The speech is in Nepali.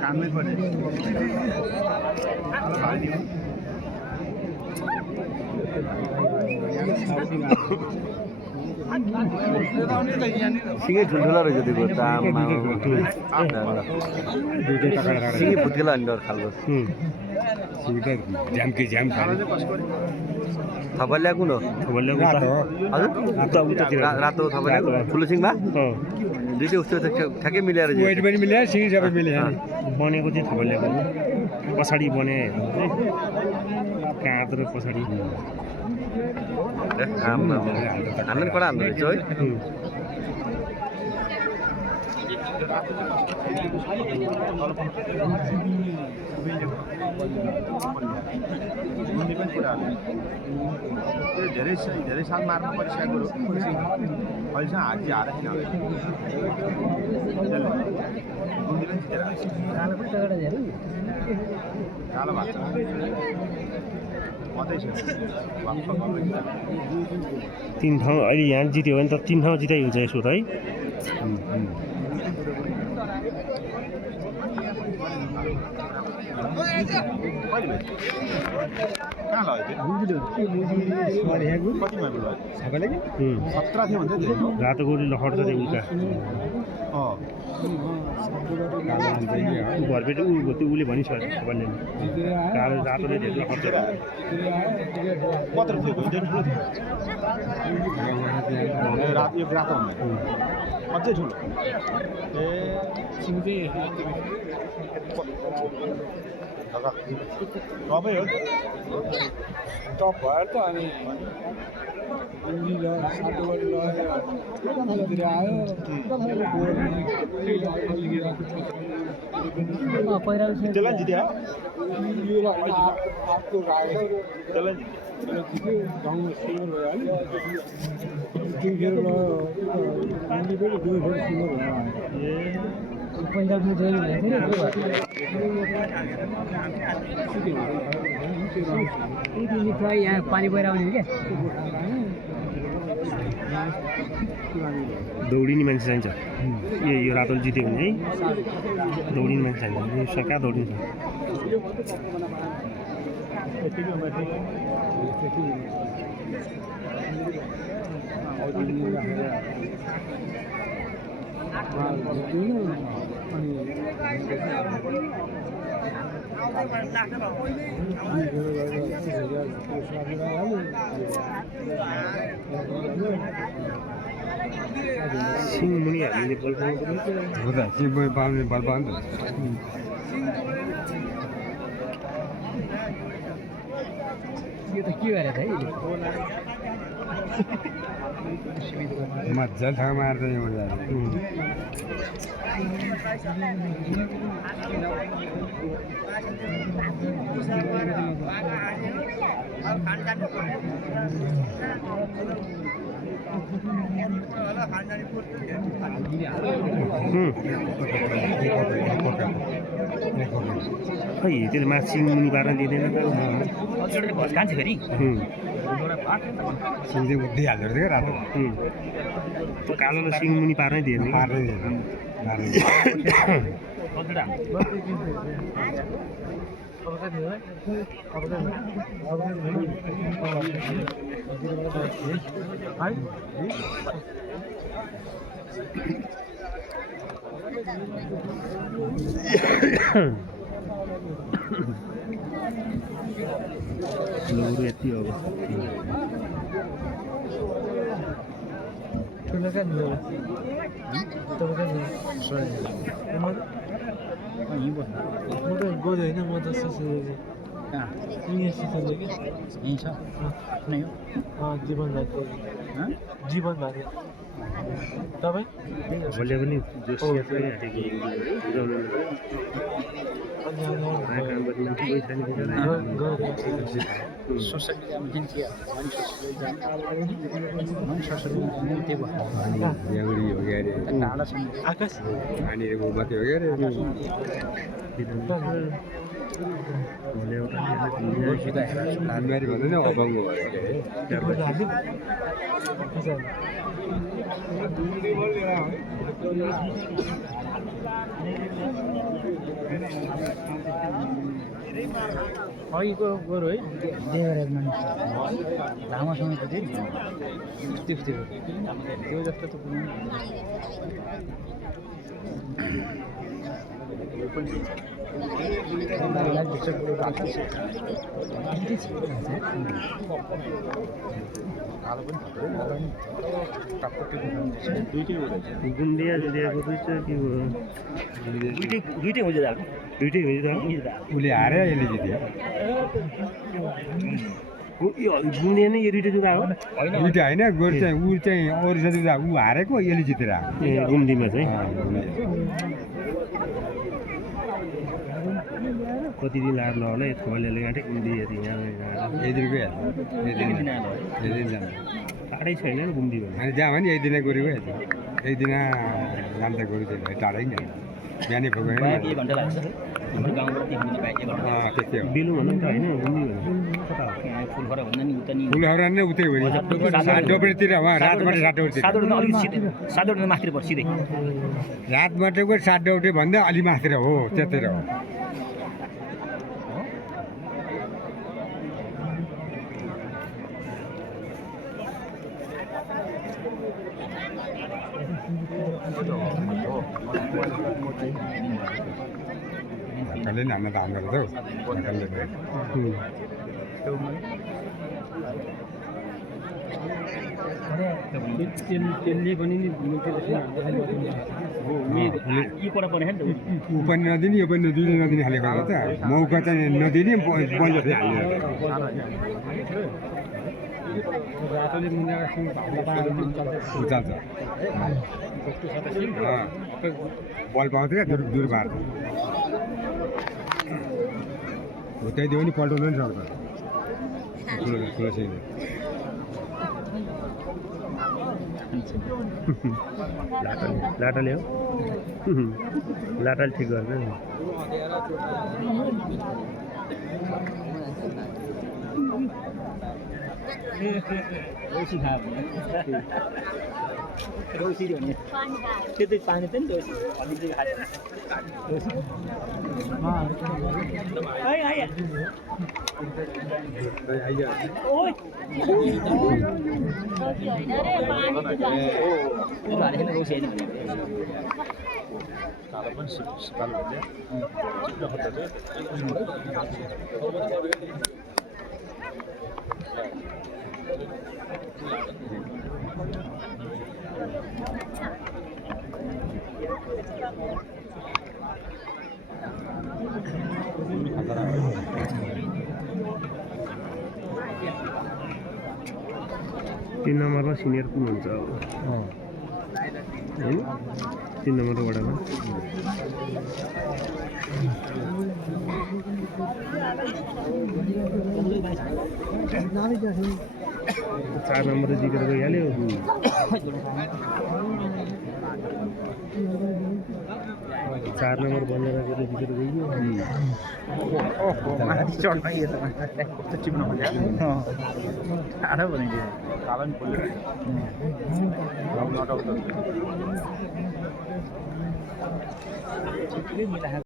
काममै पर्ने सिँगै ठुल्ठुला रहेछ त्यो सिँगै फुत्केला अनि डर खालको थपलिया कुन हो हजुर रातो थपलिया ठुलो सिङमा दुइटै उस्तो ठ्याक्कै मिलेर बनेको चाहिँ थपलियाको पछाडि बने काँध र पछाडि हान्न कडा हान्दो रहेछ है धेरै साल मार्न परिसकेको अहिलेसम्म हाजी हार किन कालो भएको तीन ठाउँ अहिले यहाँ जित्यो भने त 3 ठाउँ जिताइ हुन्छ यसो त है रातो गोली लखड्छ उल्का घरपेट त्यो उसले भनिसक्यो भन्ने कालो रातोले धेरै लखड्छ अझै ठुलो टपै हो टप भएर त अनि त्यसलाई जित्यो यहाँ पानी बहिर आउने क्या दौडिने मान्छे चाहिन्छ यो रातोले जित्यो भने है दौडिने मान्छे चाहिन्छ कहाँ दौडिन्छ सिङमुनि हामीले बल पाउने बल पाउने यो त के भएर है मजा ठाउँ मार्दैन खै त्यसले माछा सिङमुनि पार्न दिँदैन भस्कान्छ फेरि सिङ्दै उठिहाल्दो रहेछ क्या रातो त्यो कालोलाई सिङमुनि पार्नै दिएन लौरो यति हो गोदो होइन म त जीवन जीवन भएको तपाईँ भोलि पनि आकाश नानबारी भन्दा नि अभङ्ग भयो अघिको गोरु है लामो समय त त्यो जस्तो त कुनै गुन्डिया जुडियाको के भयो दुइटै हुन्छ दाल दुइटै हुन्छ त उसले हारे यसले जित्यो गुन्डिया नै यो दुइटै जुदा हो दुइटा होइन गोरु चाहिँ ऊ चाहिँ अरू जुत्ता ऊ हारेको यसले जितेर आएको ए गुन्डीमा चाहिँ कति दिन लाग्यो होला यस्तो अलिअलि गाँठै गुन्डी यति यहाँ यही दिन गइहाल्छ यही दिन जान्छ टाढै छैन नि गुन्डी भने अनि जहाँ भने यही दिन गोरु गइहाल्छ यही दिन जान्छ गोरु चाहिँ टाढै नि बिहानै पुगेन घन्टा लाग्छ हाम्रो गाउँबाट देखिने बाइक त्यस्तै हो बेलु भन्नु त होइन गुन्डी भन्नु कता हो फुलखरा भन्दा नि उता नि फुलहरा नै उतै हो नि डोबेतिर रातबाट साटौटे सातवटा अलिक सिधै सातवटा माथि पर्छ सिधै रातबाटको साटौटे भन्दा अलि माथिर हो त्यतिर हो भर्खरले नि हान्न त हान्दो रहेछ हौ भर्खरले त्यसले पनि नि यी पर पर्ने नि ऊ पनि नदिने यो पनि दुईले नदिने खाले गर्दा त मौका चाहिँ नदिने बल्ल हाल्ने रातोले मुनाको सिङ उचाल्छ बल पाउँछ क्या दूर पार्छ हुत्याइदियो भने पल्टाउनु पनि सक्छ ठुलो सिङले लाटाले हो लाटाले ठिक गर्छ रोसी खायो रोसी भने त्यो चाहिँ पानी त नि रोसी अलि चाहिँ खायो रोसी होइन कालो पनि कालो तीन नम्बरमा सिनियर कुन हुन्छ अब होइन 3 नम्बर वडामा 4 नम्बर जितेर गइहाल्यो 4 नम्बर बनेर जितेर गइयो माथि चढ्न यो त कस्तो चिप्न खोज्यो टाढो भनेको कालो नि पोल्यो